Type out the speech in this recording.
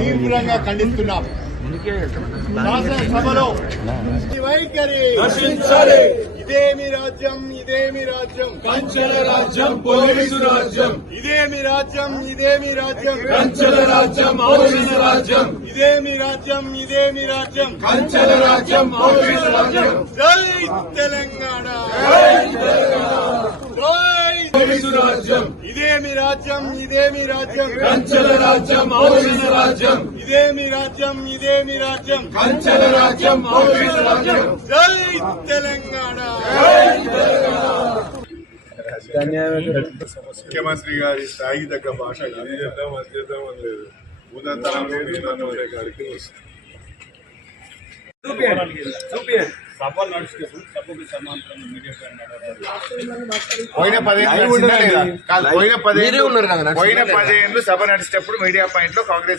తీవ్రంగా ఖండిస్తున్నాం. శాసనసభలో వైఖరి రక్షించాలి. ఇదేమి రాజ్యం, ఇదేమి రాజ్యం, కంచెల రాజ్యం, పోలీసు రాజ్యం. ఇదేమి రాజ్యం, ఇదేమి రాజ్యం, కంచెల రాజ్యం, పోలీసు రాజ్యం. ఇదేమి రాజ్యం, ఇదేమి రాజ్యం, కంచెల రాజ్యం, పోలీసు రాజ్యం. జై తెలంగాణ, పోలీసు రాజ్యం. ఇదేమి రాజ్యం, ఇదేమి రాజ్యం, కంచెల రాజ్యం, పోలీసు రాజ్యం. ఇదేమి రాజ్యం, ఇదేమి రాజ్యం, కంచెల రాజ్యం, పోలీసు రాజ్యం. జై తెలంగాణ. ముఖ్యమంత్రి గారి స్థాయికి తగ్గ భాష ఇది చేద్దాం అది చేద్దాం అని లేదు. ఉదంతరంలో నిదానంలో కాడికి వస్తుంది. పోయిన 10 ఏళ్ళు సభ నడిచేటప్పుడు మీడియా పాయింట్ లో కాంగ్రెస్